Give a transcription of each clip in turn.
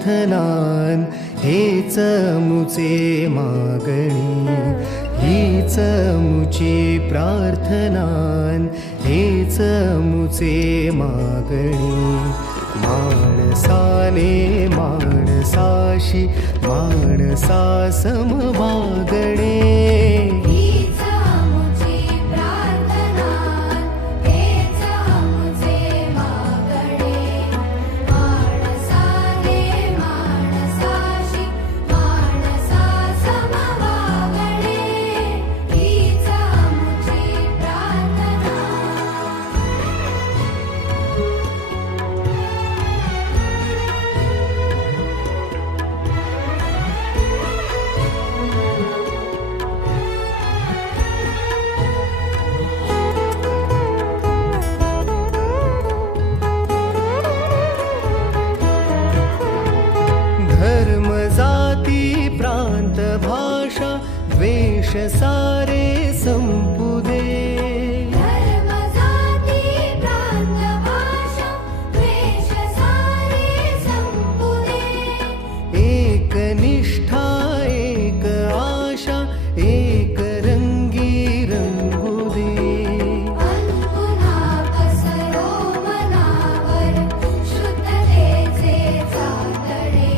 प्रार्थनान हेच मुचे मागणी, हीच मुची प्रार्थनान हेच मुचे मागणी. माणसाने माणसाशी माणसा समवागणे, धर्म जाती प्रांत भाषा द्वेष सारे संपू दे. धर्म जाती प्रांत भाषा द्वेष सारे संपू दे. एक निष्ठा एक आशा एक रंगी रंगू दे. पुन्हा पसरो मनावर शुद्धतेचे चांदणे.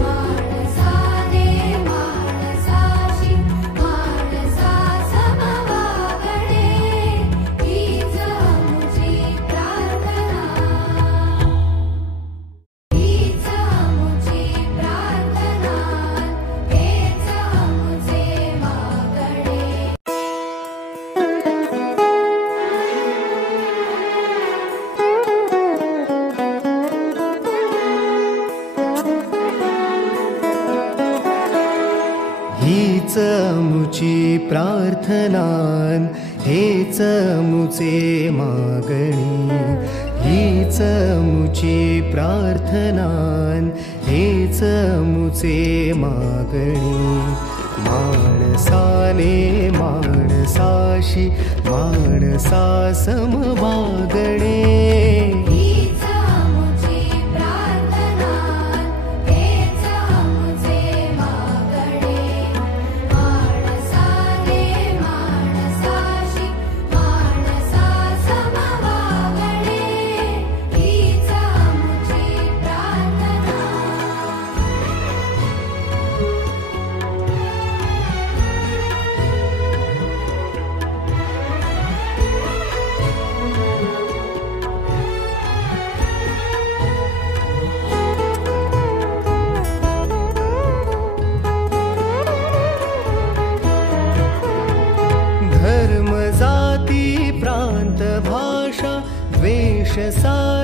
माणसाने माणसाशी माणसा समवागणे, हीच मुची प्रार्थना, हीच मुची प्रार्थना, हेच मुचे मागणे. हीच मुची प्रार्थनान हेच मुचे मागणी, हीच मुची प्रार्थनान हेच मुचे मागणी. माणसाने माणसाशी माणसा समवागणे, हीच मुची प्रार्थना, हेच मुचे मागणे. माणसाने माणसाशी माणसा समवागणे, हीच मुची प्रार्थना. धर्म जाती प्रांत भाषा द्वेष सारे